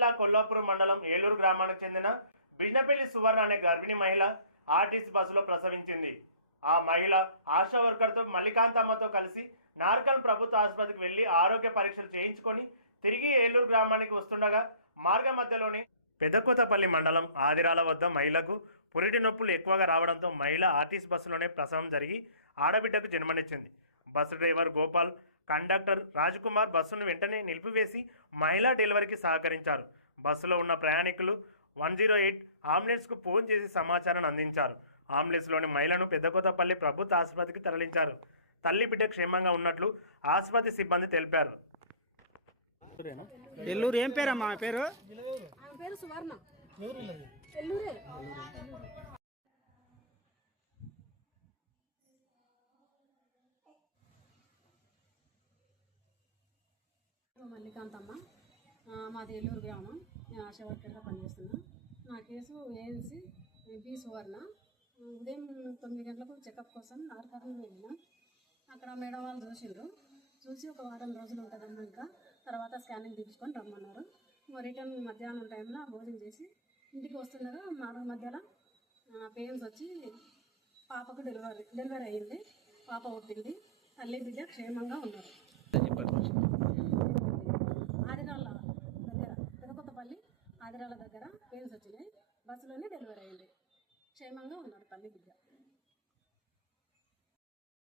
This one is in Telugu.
జిల్లా కొల్లాపురం మండలం ఏలూరు గ్రామానికి చెందిన బిజ్నపల్లి సువర్ణ అనే గర్భిణీ మహిళ ఆర్టీసీ బస్సులో ప్రసవించింది. ఆ మహిళ ఆశా వర్కర్తో మల్లికాంతమ్మతో కలిసి నార్కల్ ప్రభుత్వ ఆసుపత్రికి వెళ్ళి ఆరోగ్య పరీక్షలు చేయించుకొని తిరిగి ఏలూరు గ్రామానికి వస్తుండగా మార్గ మధ్యలోనే పెదకొతపల్లి మండలం ఆదిరాల వద్ద మహిళకు పురిటి నొప్పులు ఎక్కువగా రావడంతో మహిళ ఆర్టీసీ బస్సులోనే ప్రసవం జరిగి ఆడబిడ్డకు జన్మనిచ్చింది. Bus driver Gopal conductor Rajkumar బస్సును వెంటనే నిలిపివేసి మహిళా డెలివరీకి సహకరించారు. బస్సులో ఉన్న ప్రయాణికులు వన్ జీరో ఎయిట్ అంబులెన్స్కు ఫోన్ చేసి సమాచారాన్ని అందించారు. అంబులెన్స్లోని మహిళను పెద్దకొత్తపల్లి ప్రభుత్వ ఆసుపత్రికి తరలించారు. తల్లి బిడ్డ క్షేమంగా ఉన్నట్లు ఆసుపత్రి సిబ్బంది తెలిపారు. ఎల్లూరు ఏం పేరమ్మా? పేరు? సువర్ణ. మల్లికాంతమ్మ. మాది ఏలూరు గ్రామం. నేను ఆశా వర్కర్గా పనిచేస్తున్నా. నా కేసు ఏఎన్సి బి సువర్ణ. ఉదయం తొమ్మిది గంటలకు చెకప్ కోసం నార్కర్ని వెళ్ళినా. అక్కడ మేడం వాళ్ళు చూసిండ్రు. చూసి ఒక వారం రోజులు ఉంటుందమ్మా ఇంకా. తర్వాత స్కానింగ్ తీపించుకొని రమ్మన్నారు. రిటర్న్ మధ్యాహ్నం టైంలో భోజనం చేసి ఇంటికి వస్తుండగా మార్గ మధ్యలో పేరెంట్స్ వచ్చి పాపకు డెలివరీ డెలివరీ అయ్యింది పాప పుట్టింది తల్లి బిడ్డ క్షేమంగా ఉన్నారు. పెయిన్స్ వచ్చినాయి బస్సులోనే డెలివరీ అయింది క్షేమంగా ఉన్నాడు తల్లి బిడ్డ.